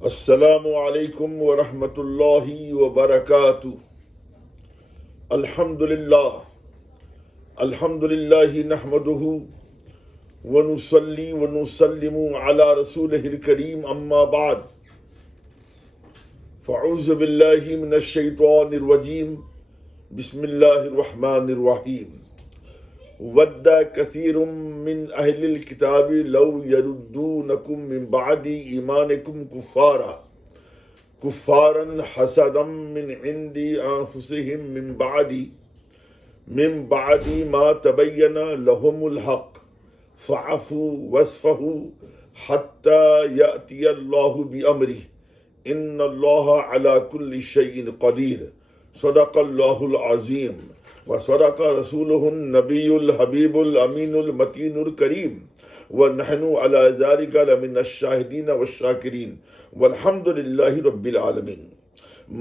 السلام علیکم ورحمۃ اللہ وبرکاتہ۔ الحمد للہ نحمدہ ونصلی ونسلم علی رسولہ الکریم، اما بعد فاعوذ باللہ من الشیطان الرجیم، بسم اللہ الرحمن الرحیم۔ ود کثیر من اہل الکتاب لو یردونکم من بعد ایمانکم کفارا حسدا من عند انفسهم من بعد ما تبین لهم الحق فاعفوا واصفحوا حتى یأتی اللہ بامرہ ان اللہ علی کل شیء قدیر۔ صدق اللہ العظیم وصدق رسولہ النبی الحبیب الامین المتین الکریم، ونحن علی ذلک لمن الشاہدین والشاکرین، والحمد للہ رب العالمین۔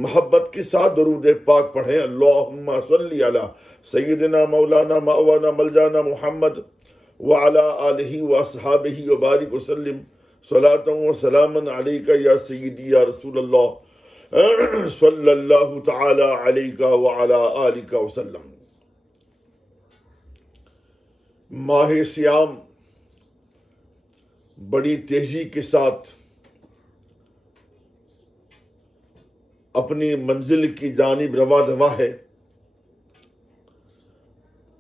محبت کے ساتھ درود پاک پڑھیں۔ اللہم صلی علی سیدنا مولانا مأوانا ملجانا محمد وعلی آلہ واصحابہ وبارک وسلم، صلاۃ و سلاما علیک یا سیدی یا رسول اللہ صلی اللہ تعالی علیک وعلی آلک وسلم۔ ماہ سیام بڑی تیزی کے ساتھ اپنی منزل کی جانب رواں دوا ہے۔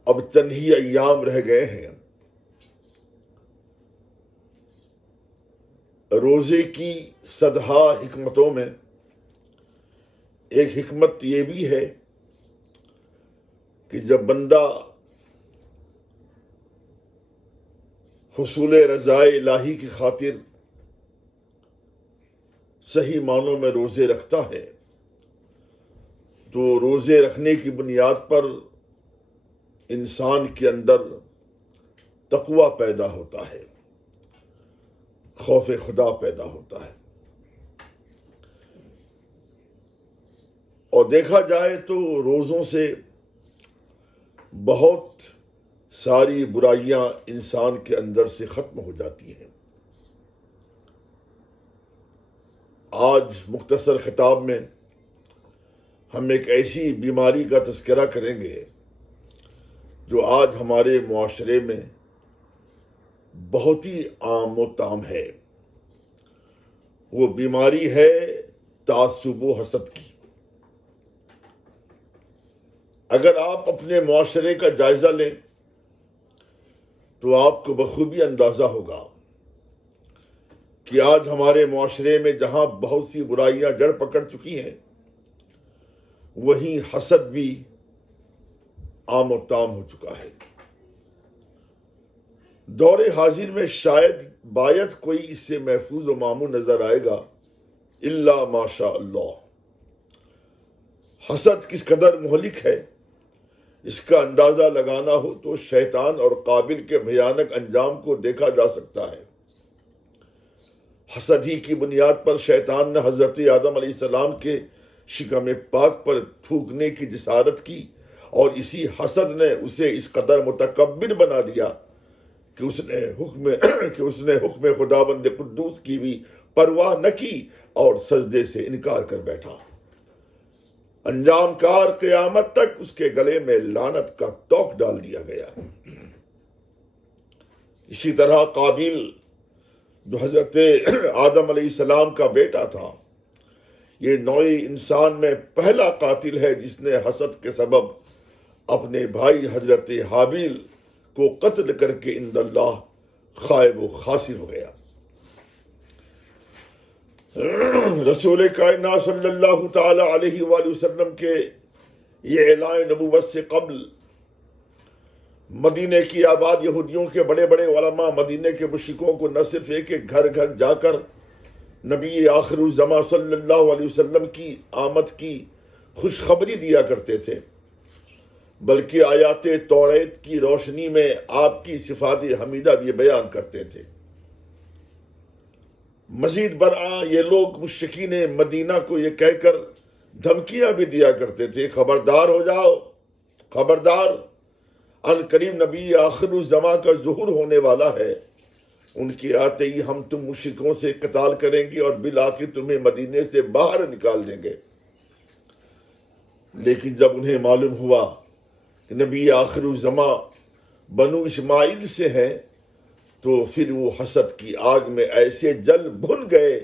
اب چند ہی ایام رہ گئے ہیں۔ روزے کی صدہا حکمتوں میں ایک حکمت یہ بھی ہے کہ جب بندہ حصول رضائے الہی کی خاطر صحیح معنوں میں روزے رکھتا ہے تو روزے رکھنے کی بنیاد پر انسان کے اندر تقوی پیدا ہوتا ہے، خوف خدا پیدا ہوتا ہے، اور دیکھا جائے تو روزوں سے بہت ساری برائیاں انسان کے اندر سے ختم ہو جاتی ہیں۔ آج مختصر خطاب میں ہم ایک ایسی بیماری کا تذکرہ کریں گے جو آج ہمارے معاشرے میں بہت ہی عام و تام ہے۔ وہ بیماری ہے تعصب و حسد کی۔ اگر آپ اپنے معاشرے کا جائزہ لیں تو آپ کو بخوبی اندازہ ہوگا کہ آج ہمارے معاشرے میں جہاں بہت سی برائیاں جڑ پکڑ چکی ہیں، وہیں حسد بھی عام و تام ہو چکا ہے۔ دور حاضر میں شاید باید کوئی اس سے محفوظ و معمون نظر آئے گا، الا ماشاء اللہ۔ حسد کس قدر مہلک ہے اس کا اندازہ لگانا ہو تو شیطان اور قابل کے بھیانک انجام کو دیکھا جا سکتا ہے۔ حسد ہی کی بنیاد پر شیطان نے حضرت آدم علیہ السلام کے شکم پاک پر تھوکنے کی جسارت کی، اور اسی حسد نے اسے اس قدر متکبر بنا دیا کہ اس نے حکم خداوند قدوس کی بھی پرواہ نہ کی اور سجدے سے انکار کر بیٹھا۔ انجام کار قیامت تک اس کے گلے میں لعنت کا توق ڈال دیا گیا۔ اسی طرح قابیل جو حضرت آدم علیہ السلام کا بیٹا تھا، یہ نوع انسان میں پہلا قاتل ہے جس نے حسد کے سبب اپنے بھائی حضرت حابیل کو قتل کر کے عند اللہ خائب و خاسر ہو گیا۔ رسول کائنات صلی اللہ تعالی علیہ وآلہ وسلم کے یہ اعلان نبوت سے قبل مدینے کی آباد یہودیوں کے بڑے بڑے علماء مدینے کے مشرکوں کو نہ صرف ایک گھر گھر جا کر نبی آخر الزماں صلی اللہ علیہ وسلم کی آمد کی خوشخبری دیا کرتے تھے، بلکہ آیات توریت کی روشنی میں آپ کی صفات حمیدہ بھی بیان کرتے تھے۔ مزید برآں یہ لوگ مشرکین مدینہ کو یہ کہہ کر دھمکیاں بھی دیا کرتے تھے، خبردار ہو جاؤ، خبردار، ان قریب نبی آخر الزماں کا ظہور ہونے والا ہے، ان کے آتے ہی ہم تم مشرکوں سے قتال کریں گے اور بالآخر تمہیں مدینے سے باہر نکال دیں گے۔ لیکن جب انہیں معلوم ہوا کہ نبی آخر الزماں بنو اسماعیل سے ہیں تو پھر وہ حسد کی آگ میں ایسے جل بھن گئے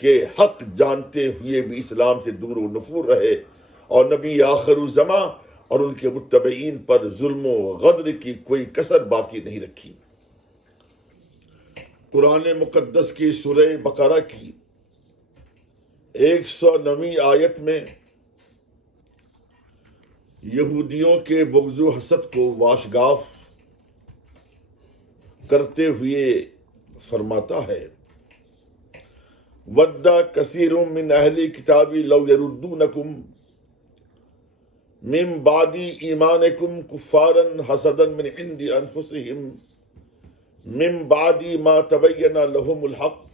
کہ حق جانتے ہوئے بھی اسلام سے دور و نفور رہے اور نبی آخر الزماں اور ان کے متبعین پر ظلم و غدر کی کوئی کسر باقی نہیں رکھی۔ قرآن مقدس کی سورہ بقرہ کی 109ویں آیت میں یہودیوں کے بغض و حسد کو واشگاف کرتے ہوئے فرماتا ہے وَدَّ كَثِيرٌ مِّنْ أَهْلِ الْكِتَابِ لَوْ يَرُدُّونَكُمْ مِن بَعْدِ إِيمَانِكُمْ كُفَّارًا حَسَدًا مِّنْ عِندِ أَنفُسِهِمْ مِن بَعْدِ مَا تَبَيَّنَ لَهُمُ الْحَقُّ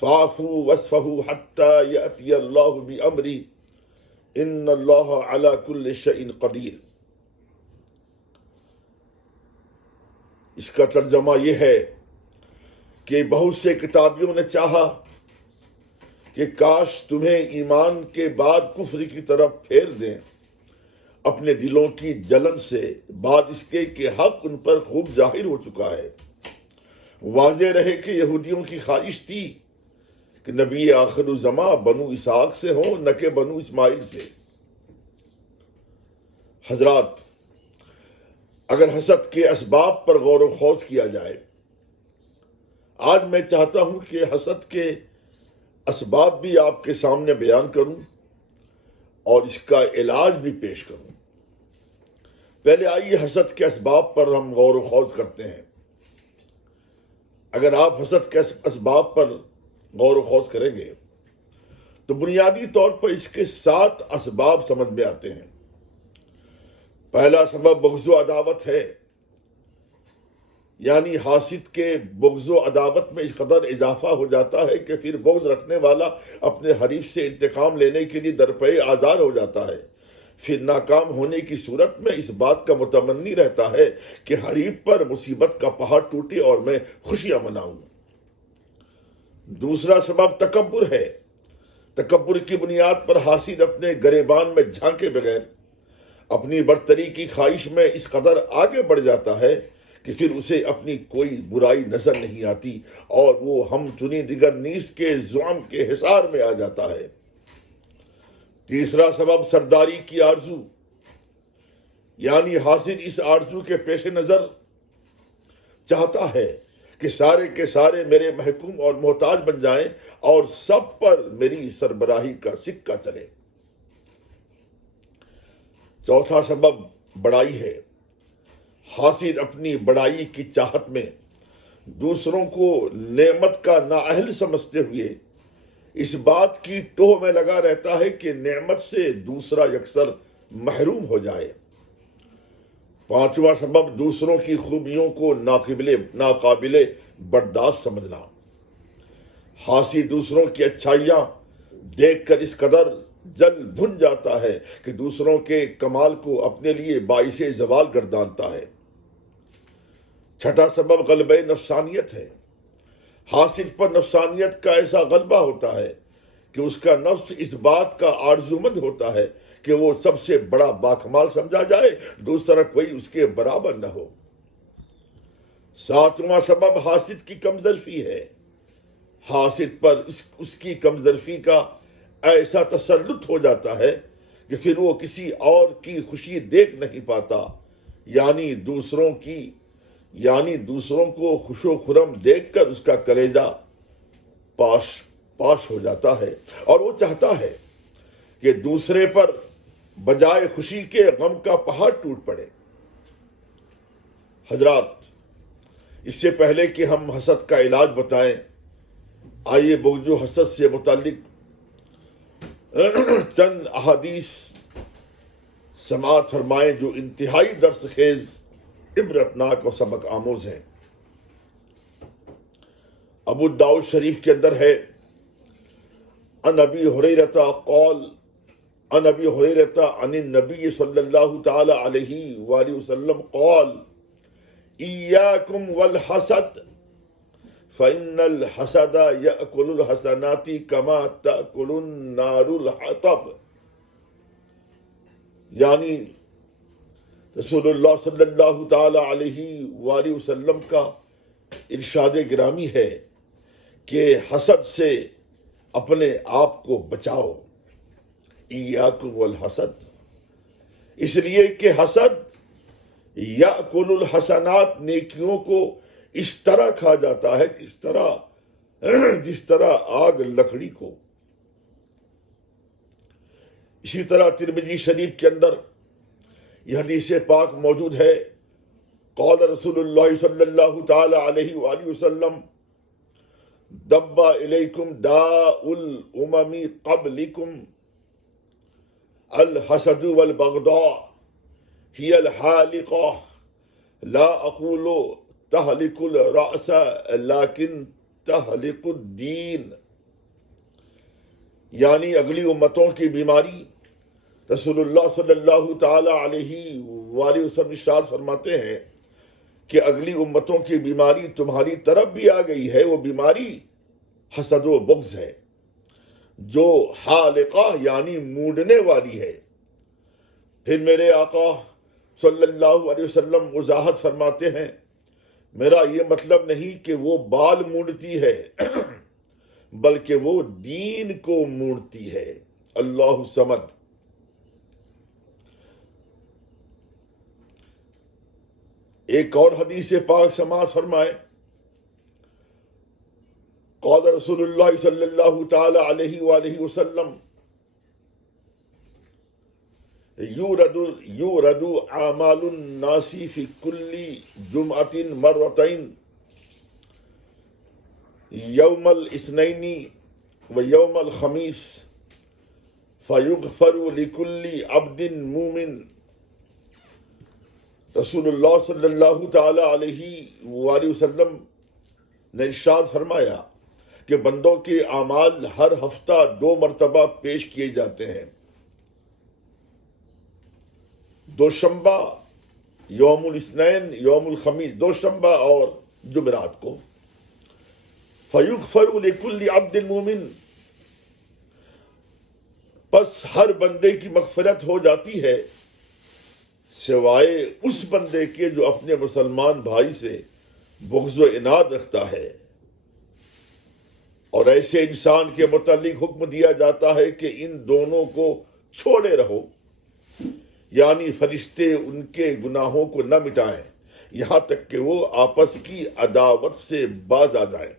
فَاعْفُوا وَاصْفَحُوا حَتَّى يَأْتِيَ اللَّهُ بِأَمْرِهِ إِنَّ اللَّهَ عَلَى كُلِّ شَيْءٍ قَدِيرٌ۔ اس کا ترجمہ یہ ہے کہ بہت سے کتابیوں نے چاہا کہ کاش تمہیں ایمان کے بعد کفر کی طرف پھیر دیں اپنے دلوں کی جلن سے، بعد اس کے کہ حق ان پر خوب ظاہر ہو چکا ہے۔ واضح رہے کہ یہودیوں کی خواہش تھی کہ نبی آخر الزماں بنو اسحاق سے ہوں نہ کہ بنو اسماعیل سے۔ حضرات، اگر حسد کے اسباب پر غور و خوض کیا جائے، آج میں چاہتا ہوں کہ حسد کے اسباب بھی آپ کے سامنے بیان کروں اور اس کا علاج بھی پیش کروں۔ پہلے آئیے حسد کے اسباب پر ہم غور و خوض کرتے ہیں۔ اگر آپ حسد کے اسباب پر غور و خوض کریں گے تو بنیادی طور پر اس کے 7 اسباب سمجھ میں آتے ہیں۔ پہلا سبب بغض و عداوت ہے، یعنی حاسد کے بغض و عداوت میں اس قدر اضافہ ہو جاتا ہے کہ پھر بغض رکھنے والا اپنے حریف سے انتقام لینے کے لیے درپے آزار ہو جاتا ہے، پھر ناکام ہونے کی صورت میں اس بات کا متمنی رہتا ہے کہ حریف پر مصیبت کا پہاڑ ٹوٹے اور میں خوشیاں مناؤں۔ دوسرا سبب تکبر ہے۔ تکبر کی بنیاد پر حاسد اپنے گریبان میں جھانکے بغیر اپنی برتری کی خواہش میں اس قدر آگے بڑھ جاتا ہے کہ پھر اسے اپنی کوئی برائی نظر نہیں آتی اور وہ ہم چنی دیگر نیز کے زعم کے حصار میں آ جاتا ہے۔ تیسرا سبب سرداری کی آرزو، یعنی حاسد اس آرزو کے پیش نظر چاہتا ہے کہ سارے کے سارے میرے محکوم اور محتاج بن جائیں اور سب پر میری سربراہی کا سکہ چلے۔ چوتھا سبب بڑائی ہے۔ حاسد اپنی بڑائی کی چاہت میں دوسروں کو نعمت کا نااہل سمجھتے ہوئے اس بات کی ٹوہ میں لگا رہتا ہے کہ نعمت سے دوسرا یکسر محروم ہو جائے۔ پانچواں سبب دوسروں کی خوبیوں کو ناقابل برداشت سمجھنا۔ حاسد دوسروں کی اچھائیاں دیکھ کر اس قدر جل بھن جاتا ہے کہ دوسروں کے کمال کو اپنے لیے باعث زوال گردانتا ہے۔ چھٹا سبب غلبہ نفسانیت ہے۔ حاسد پر نفسانیت کا ایسا غلبہ ہوتا ہے کہ اس کا نفس اس بات کا آرزومند ہوتا ہے کہ وہ سب سے بڑا باکمال سمجھا جائے، دوسرا کوئی اس کے برابر نہ ہو۔ ساتواں سبب حاسد کی کمظرفی ہے۔ حاسد پر اس کی کمظرفی کا ایسا تسلط ہو جاتا ہے کہ پھر وہ کسی اور کی خوشی دیکھ نہیں پاتا، یعنی دوسروں کو خوش و خرم دیکھ کر اس کا کلیجہ پاش ہو جاتا ہے اور وہ چاہتا ہے کہ دوسرے پر بجائے خوشی کے غم کا پہاڑ ٹوٹ پڑے۔ حضرات، اس سے پہلے کہ ہم حسد کا علاج بتائیں، آئیے بغض و حسد سے متعلق چند احادیث سماعت فرمائیں جو انتہائی درس خیز، عبرتناک اور سبق آموز ہیں۔ ابو داؤد شریف کے اندر ہے، عن ابی ہریرہ قال عن ابی ہریرہ عن النبی صلی اللہ تعالی علیہ وآلہ وسلم قال ایاکم والحسد فَإِنَّ الْحَسَدَ يَأْكُلُ الْحَسَنَاتِ كَمَا تَأْكُلُ النَّارُ الْحَطَبَ، یعنی رسول اللہ صلی اللہ تعالی علیہ وآلہ وسلم کا ارشاد گرامی ہے کہ حسد سے اپنے آپ کو بچاؤ، ایاکم والحسد، اس لیے کہ حسد یأکل الحسنات، نیکیوں کو اس طرح کھا جاتا ہے جس طرح آگ لکڑی کو۔ اسی طرح ترمذی شریف کے اندر یہ حدیث پاک موجود ہے، قال رسول اللہ صلی اللہ تعالی علیہ وآلہ وسلم دب الیکم داء الامم قبلکم الحسد والبغضاء هي الحالقة لا اقول تہلک الرأس لیکن تہلک الدین، یعنی اگلی امتوں کی بیماری رسول اللہ صلی اللہ تعالی علیہ وآلہ وسلم ارشاد فرماتے ہیں کہ اگلی امتوں کی بیماری تمہاری طرف بھی آ گئی ہے، وہ بیماری حسد و بغض ہے جو حالقہ یعنی مونڈنے والی ہے۔ پھر میرے آقا صلی اللہ علیہ وسلم وضاحت فرماتے ہیں، میرا یہ مطلب نہیں کہ وہ بال مونڈتی ہے بلکہ وہ دین کو مونڈتی ہے۔ اللہ صمد۔ ایک اور حدیث پاک سماعت فرمائے، قال رسول اللہ صلی اللہ تعالی علیہ وآلہ وسلم یورد اعمال الناس فی کل جمعۃ مرتین یوم الاثنین و یوم الخمیس فیغفر لکل عبد مومن۔ رسول اللہ صلی اللہ تعالی علیہ وآلہ وسلم نے ارشاد فرمایا کہ بندوں کے اعمال ہر ہفتہ 2 مرتبہ پیش کیے جاتے ہیں، دوشنبہ یوم الاثنین، یوم الخمیس، دوشنبہ اور جمعرات کو۔ فیغفر لکل عبد مومن، پس ہر بندے کی مغفرت ہو جاتی ہے سوائے اس بندے کے جو اپنے مسلمان بھائی سے بغض و عناد رکھتا ہے، اور ایسے انسان کے متعلق حکم دیا جاتا ہے کہ ان دونوں کو چھوڑے رہو، یعنی فرشتے ان کے گناہوں کو نہ مٹائیں یہاں تک کہ وہ آپس کی عداوت سے باز آ جائیں۔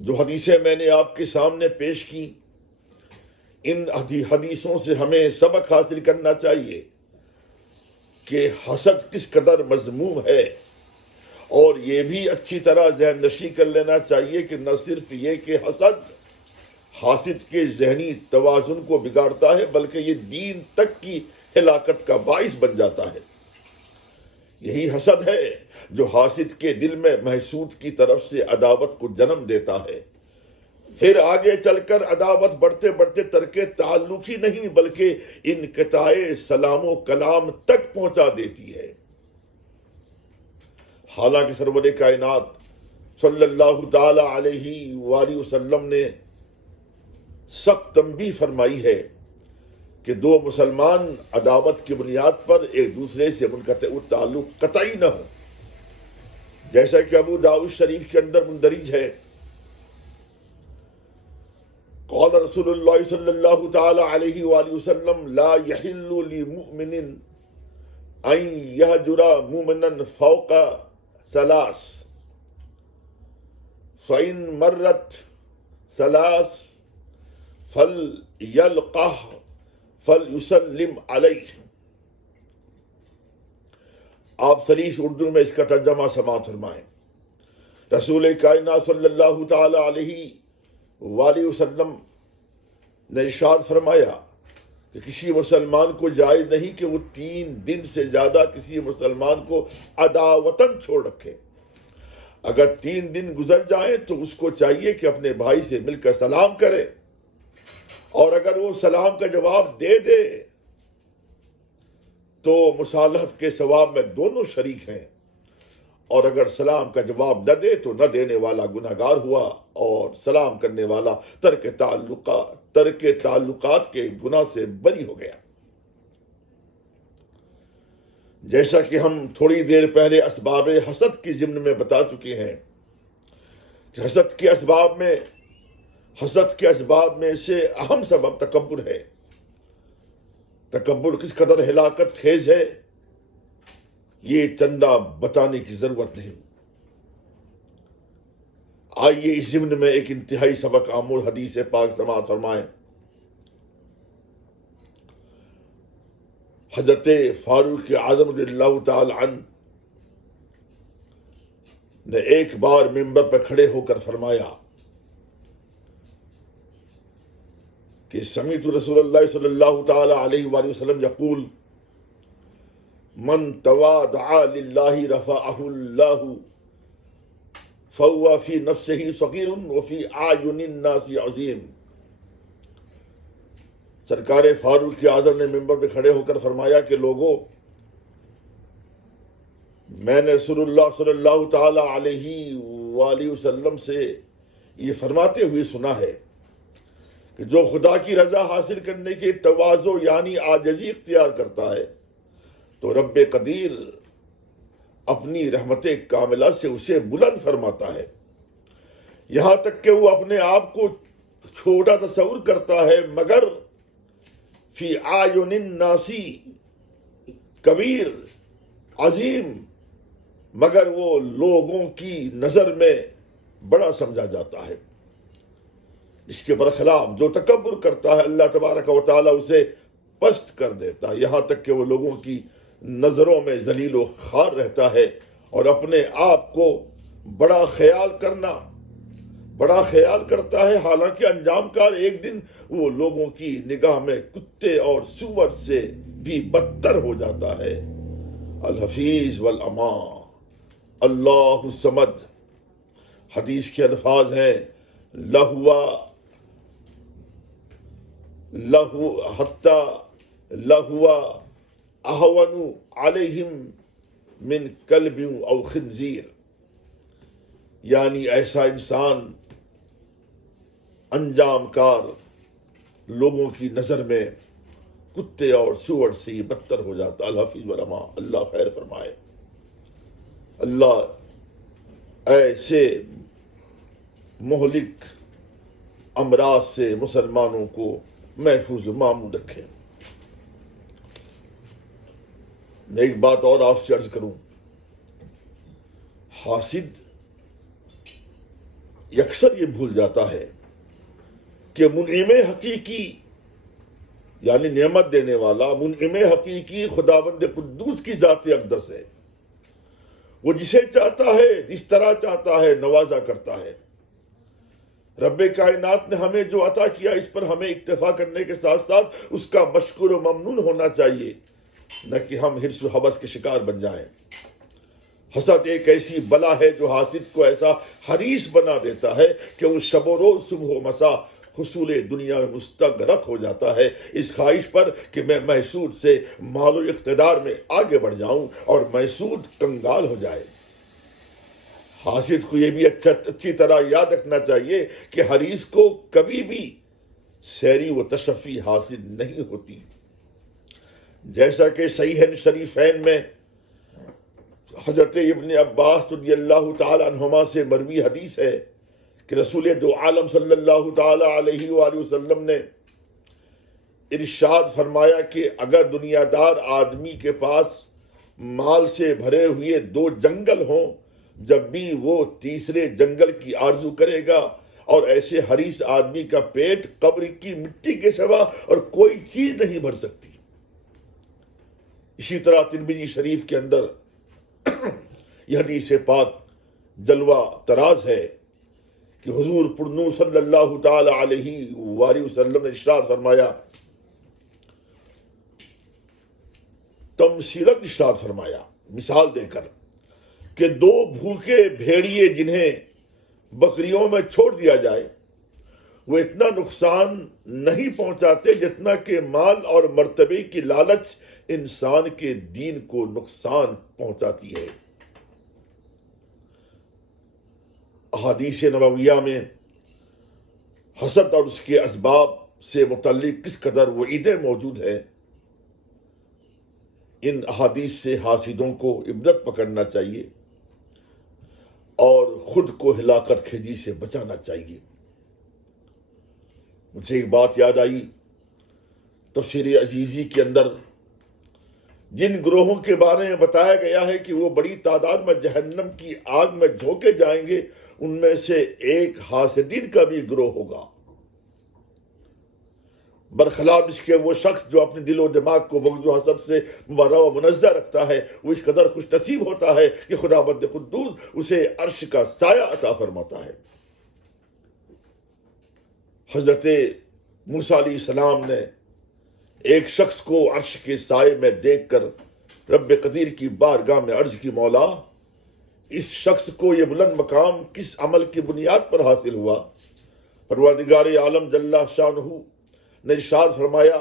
جو حدیثیں میں نے آپ کے سامنے پیش کی، ان حدیثوں سے ہمیں سبق حاصل کرنا چاہیے کہ حسد کس قدر مذموم ہے، اور یہ بھی اچھی طرح ذہن نشی کر لینا چاہیے کہ نہ صرف یہ کہ حسد حاسد کے ذہنی توازن کو بگاڑتا ہے بلکہ یہ دین تک کی ہلاکت کا باعث بن جاتا ہے۔ یہی حسد ہے جو حاسد کے دل میں محسود کی طرف سے عداوت کو جنم دیتا ہے، پھر آگے چل کر عداوت بڑھتے بڑھتے ترک تعلق ہی نہیں بلکہ انقطاع سلام و کلام تک پہنچا دیتی ہے۔ حالانکہ سرور کائنات صلی اللہ تعالی علیہ وآلہ وسلم نے سخت تنبیہ فرمائی ہے کہ 2 مسلمان عداوت کی بنیاد پر ایک دوسرے سے منقطع تعلق قطعی نہ ہو، جیسا کہ ابو داؤد شریف کے اندر مندرج ہے، قال رسول اللہ صلی اللہ تعالی علیہ وآلہ وسلم لا يحل لمؤمن ان يهجر مؤمنا فوق 3 فإن مرت 3 فليلقه فليسلم علیہ۔ آپ صریح اردو میں اس کا ترجمہ سماعت فرمائیں۔ رسول کائنات صلی اللہ تعالی علیہ وآلہ وسلم نے ارشاد فرمایا کہ کسی مسلمان کو جائز نہیں کہ وہ 3 دن سے زیادہ کسی مسلمان کو عداوتاً چھوڑ رکھے۔ اگر 3 دن گزر جائیں تو اس کو چاہیے کہ اپنے بھائی سے مل کر سلام کرے، اور اگر وہ سلام کا جواب دے دے تو مصالحت کے ثواب میں دونوں شریک ہیں، اور اگر سلام کا جواب نہ دے تو نہ دینے والا گنہگار ہوا، اور سلام کرنے والا ترک تعلقات کے گناہ سے بری ہو گیا۔ جیسا کہ ہم تھوڑی دیر پہلے اسباب حسد کے ضمن میں بتا چکے ہیں کہ حسد کے اسباب میں سے اہم سبب تکبر ہے۔ تکبر کس قدر ہلاکت خیز ہے یہ چندہ بتانے کی ضرورت نہیں۔ آئیے اس ضمن میں ایک انتہائی سبق آموز حدیث پاک سماعت فرمائیں۔ حضرت فاروق اعظم رضی اللہ تعالی عنہ نے ایک بار منبر پر کھڑے ہو کر فرمایا کہ سمعت رسول اللہ صلی اللہ تعالی علیہ وآلہ وسلم یقول من تواضع للہ رفعہ اللہ فهو فی نفسہ صغیر وفی اعین الناس عظیم۔ سرکار فاروق اعظم نے منبر پہ کھڑے ہو کر فرمایا کہ لوگوں، میں نے رسول اللہ صلی اللہ تعالی علیہ وآلہ وسلم سے یہ فرماتے ہوئے سنا ہے کہ جو خدا کی رضا حاصل کرنے کے تواضع یعنی عاجزی اختیار کرتا ہے تو رب قدیر اپنی رحمت کاملہ سے اسے بلند فرماتا ہے، یہاں تک کہ وہ اپنے آپ کو چھوٹا تصور کرتا ہے مگر فی اعین الناس کبیر عظیم، مگر وہ لوگوں کی نظر میں بڑا سمجھا جاتا ہے۔ اس کے برخلاف جو تکبر کرتا ہے اللہ تبارک و تعالیٰ اسے پست کر دیتا ہے، یہاں تک کہ وہ لوگوں کی نظروں میں ذلیل و خوار رہتا ہے اور اپنے آپ کو بڑا خیال کرتا ہے، حالانکہ انجام کار ایک دن وہ لوگوں کی نگاہ میں کتے اور سور سے بھی بدتر ہو جاتا ہے۔ الحفیظ والامان اللہ الصمد، حدیث کے الفاظ ہیں لہوا اہون علیہم من کلب او خنزیر، یعنی ایسا انسان انجام کار لوگوں کی نظر میں کتے اور سور سے ہی بدتر ہو جاتا۔ الحفیظ والامان، اللہ خیر فرمائے۔ اللہ ایسے مہلک امراض سے مسلمانوں کو محفوظ و مامون رکھے۔ میں ایک بات اور آپ سے عرض کروں، حاسد اکثر یہ بھول جاتا ہے کہ منعم حقیقی یعنی نعمت دینے والا منعم حقیقی خداوند قدوس کی ذات اقدس ہے۔ وہ جسے چاہتا ہے جس طرح چاہتا ہے نوازا کرتا ہے۔ رب کائنات نے ہمیں جو عطا کیا اس پر ہمیں اکتفا کرنے کے ساتھ ساتھ اس کا مشکور و ممنون ہونا چاہیے، نہ کہ ہم حرص و حوث کے شکار بن جائیں۔ حسد ایک ایسی بلا ہے جو حاسد کو ایسا حریص بنا دیتا ہے کہ وہ شب و روز صبح و مساء حصول دنیا میں مستغرق ہو جاتا ہے، اس خواہش پر کہ میں محسود سے مال و اقتدار میں آگے بڑھ جاؤں اور محسود کنگال ہو جائے۔ حاسد کو یہ بھی اچھی طرح یاد رکھنا چاہیے کہ حریص کو کبھی بھی سیری و تشفی حاصل نہیں ہوتی، جیسا کہ صحیح شریفین میں حضرت ابن عباس رضی اللہ تعالی عنہما سے مروی حدیث ہے کہ رسول دو عالم صلی اللہ تعالی علیہ وآلہ وسلم نے ارشاد فرمایا کہ اگر دنیا دار آدمی کے پاس مال سے بھرے ہوئے 2 جنگل ہوں، جب بھی وہ تیسرے جنگل کی آرزو کرے گا، اور ایسے حریص آدمی کا پیٹ قبر کی مٹی کے سوا اور کوئی چیز نہیں بھر سکتی۔ اسی طرح ترمذی شریف کے اندر یہ حدیث پاک جلوہ تراز ہے کہ حضور پرنور صلی اللہ تعالی علیہ وآلہ وسلم نے ارشاد فرمایا، تمثیلاً ارشاد فرمایا مثال دے کر کہ 2 بھوکے بھیڑیے جنہیں بکریوں میں چھوڑ دیا جائے وہ اتنا نقصان نہیں پہنچاتے جتنا کہ مال اور مرتبے کی لالچ انسان کے دین کو نقصان پہنچاتی ہے۔ احادیث نبویہ میں حسد اور اس کے اسباب سے متعلق کس قدر وعیدیں موجود ہیں، ان احادیث سے حاسدوں کو عبرت پکڑنا چاہیے اور خود کو ہلاکت کھیجی سے بچانا چاہیے۔ مجھے ایک بات یاد آئی، تفسیر عزیزی کے اندر جن گروہوں کے بارے میں بتایا گیا ہے کہ وہ بڑی تعداد میں جہنم کی آگ میں جھونکے جائیں گے، ان میں سے ایک حاسدین کا بھی گروہ ہوگا۔ برخلاف اس کے وہ شخص جو اپنے دل و دماغ کو بغض و حسد سے مبرہ و منزہ رکھتا ہے، وہ اس قدر خوش نصیب ہوتا ہے کہ خداوند قدوس اسے عرش کا سایہ عطا فرماتا ہے۔ حضرت موسیٰ علیہ السلام نے ایک شخص کو عرش کے سائے میں دیکھ کر رب قدیر کی بارگاہ میں عرض کی، مولا، اس شخص کو یہ بلند مقام کس عمل کی بنیاد پر حاصل ہوا؟ پروردگار عالم جل شانہ نے ارشاد فرمایا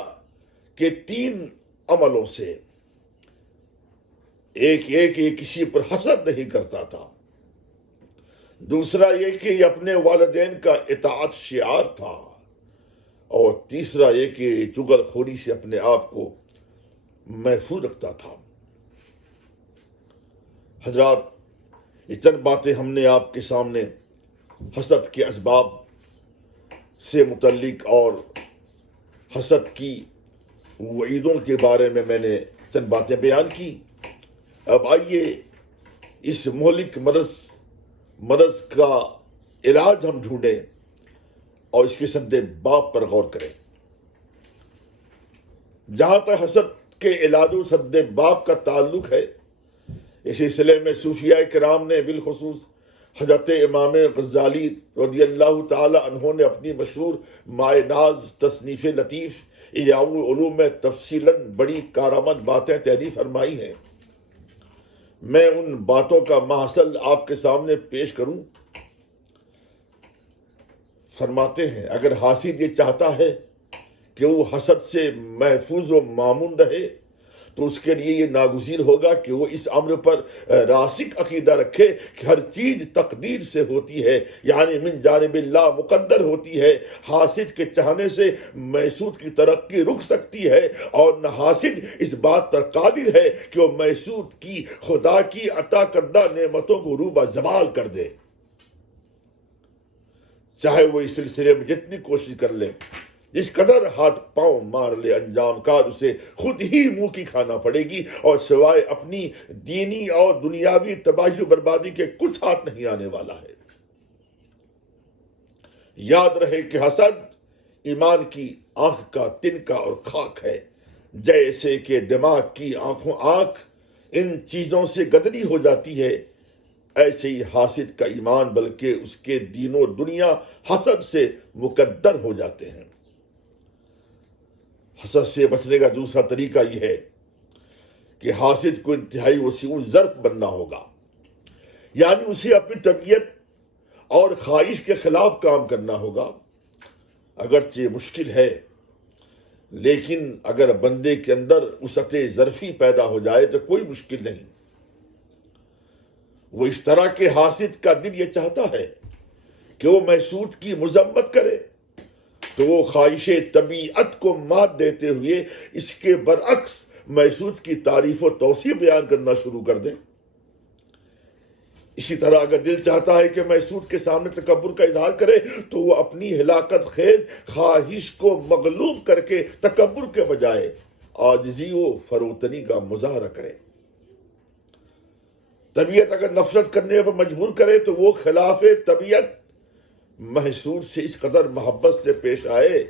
کہ 3 عملوں سے، ایک یہ کسی پر حسد نہیں کرتا تھا، دوسرا یہ کہ یہ اپنے والدین کا اطاعت شعار تھا، اور تیسرا یہ کہ چغل خوری سے اپنے آپ کو محفوظ رکھتا تھا۔ حضرات، یہ چند باتیں ہم نے آپ کے سامنے حسد کے اسباب سے متعلق اور حسد کی وعیدوں کے بارے میں نے چند باتیں بیان کی۔ اب آئیے اس مہلک مرض کا علاج ہم ڈھونڈیں اور اس کے سد باب پر غور کریں۔ جہاں تک حسد کے علاج و سد باب کا تعلق ہے، اس سلسلے میں صوفیاء کرام نے بالخصوص حضرت امام غزالی رضی اللہ تعالی عنہ نے اپنی مشہور مائے ناز تصنیف لطیف احیاء العلوم میں تفصیلاً بڑی کارآمد باتیں تحریر فرمائی ہیں۔ میں ان باتوں کا محصل آپ کے سامنے پیش کروں۔ فرماتے ہیں، اگر حاسد یہ چاہتا ہے کہ وہ حسد سے محفوظ و مامون رہے تو اس کے لیے یہ ناگزیر ہوگا کہ وہ اس امر پر راسخ عقیدہ رکھے کہ ہر چیز تقدیر سے ہوتی ہے، یعنی من جانب اللہ مقدر ہوتی ہے۔ حاسد کے چاہنے سے محسود کی ترقی رک سکتی ہے، اور نہ حاسد اس بات پر قادر ہے کہ وہ محسود کی خدا کی عطا کردہ نعمتوں کو روبہ زوال کر دے، چاہے وہ اس سلسلے میں جتنی کوشش کر لے، جس قدر ہاتھ پاؤں مار لے، انجام کار اسے خود ہی منہ کی کھانا پڑے گی، اور سوائے اپنی دینی اور دنیاوی تباہی و بربادی کے کچھ ہاتھ نہیں آنے والا ہے۔ یاد رہے کہ حسد ایمان کی آنکھ کا تنکا اور خاک ہے، جیسے کہ دماغ کی آنکھ ان چیزوں سے گدری ہو جاتی ہے، ایسے ہی حاسد کا ایمان بلکہ اس کے دین و دنیا حسد سے مقدر ہو جاتے ہیں۔ حسد سے بچنے کا دوسرا طریقہ یہ ہے کہ حاسد کو انتہائی وسیع ظرف بننا ہوگا، یعنی اسے اپنی طبیعت اور خواہش کے خلاف کام کرنا ہوگا۔ اگرچہ مشکل ہے، لیکن اگر بندے کے اندر وسعت ظرفی پیدا ہو جائے تو کوئی مشکل نہیں۔ وہ اس طرح کے حاسد کا دل یہ چاہتا ہے کہ وہ محسود کی مذمت کرے تو وہ خواہش طبیعت کو مات دیتے ہوئے اس کے برعکس محسود کی تعریف و توصیف بیان کرنا شروع کر دے۔ اسی طرح اگر دل چاہتا ہے کہ محسود کے سامنے تکبر کا اظہار کرے تو وہ اپنی ہلاکت خیز خواہش کو مغلوب کر کے تکبر کے بجائے عاجزی و فروتنی کا مظاہرہ کرے۔ طبیعت اگر نفرت کرنے پر مجبور کرے تو وہ خلاف طبیعت محسود سے اس قدر محبت سے پیش آئے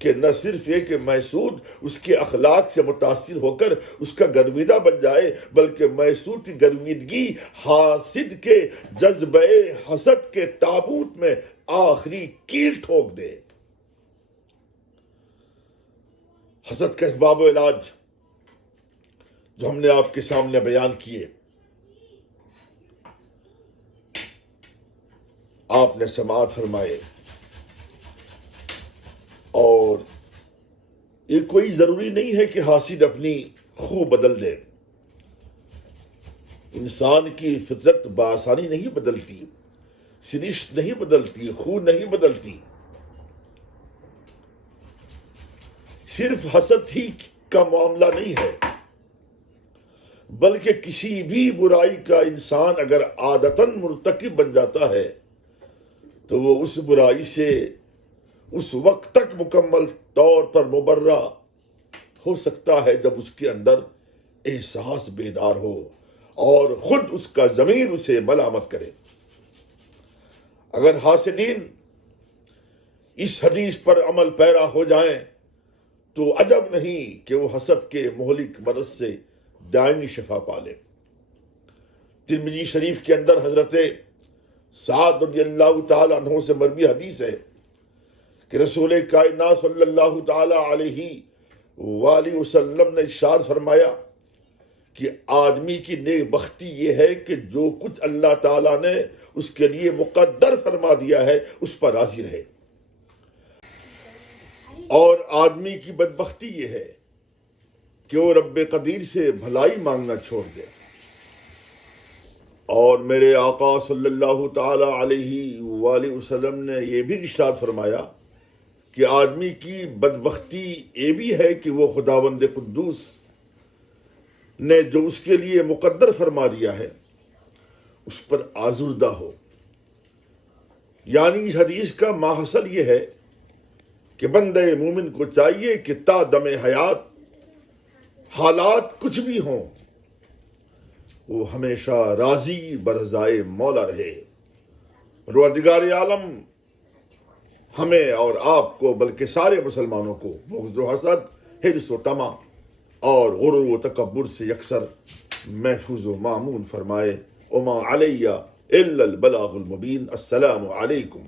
کہ نہ صرف یہ کہ محسود اس کے اخلاق سے متاثر ہو کر اس کا گرویدہ بن جائے، بلکہ محسود کی گرویدگی حاسد کے جذبہ حسد کے تابوت میں آخری کیل ٹھوک دے۔ حسد کے اسباب و علاج جو ہم نے آپ کے سامنے بیان کیے، آپ نے سماعت فرمائے، اور یہ کوئی ضروری نہیں ہے کہ حاسد اپنی خو بدل دے۔ انسان کی فطرت بآسانی نہیں بدلتی، سرشت نہیں بدلتی، خون نہیں بدلتی. صرف حسد ہی کا معاملہ نہیں ہے، بلکہ کسی بھی برائی کا انسان اگر عادتاً مرتکب بن جاتا ہے تو وہ اس برائی سے اس وقت تک مکمل طور پر مبرہ ہو سکتا ہے جب اس کے اندر احساس بیدار ہو اور خود اس کا ضمیر اسے ملامت کرے. اگر حاسدین اس حدیث پر عمل پیرا ہو جائیں تو عجب نہیں کہ وہ حسد کے مہلک مرض سے دائمی شفا پالے. ترمذی شریف کے اندر حضرت سعد رضی اللہ تعالیٰ عنہ سے مروی حدیث ہے کہ رسول کائنات صلی اللہ تعالیٰ علیہ وآلہ وسلم نے ارشاد فرمایا کہ آدمی کی نیک بختی یہ ہے کہ جو کچھ اللہ تعالیٰ نے اس کے لیے مقدر فرما دیا ہے اس پر راضی رہے، اور آدمی کی بدبختی یہ ہے کہ وہ رب قدیر سے بھلائی مانگنا چھوڑ دے. اور میرے آقا صلی اللہ تعالی علیہ وآلہ وسلم نے یہ بھی ارشاد فرمایا کہ آدمی کی بدبختی یہ بھی ہے کہ وہ خداوند قدوس نے جو اس کے لیے مقدر فرما دیا ہے اس پر آزردہ ہو. یعنی اس حدیث کا ماحصل یہ ہے کہ بندے مومن کو چاہیے کہ تا دم حیات حالات کچھ بھی ہوں وہ ہمیشہ راضی برضائے مولا رہے. پروردگار عالم ہمیں اور آپ کو بلکہ سارے مسلمانوں کو بغض و حسد، حرص و طمع اور غرور و تکبر سے یکسر محفوظ و مامون فرمائے. وما علیہ الا البلاغ المبین. السلام علیکم.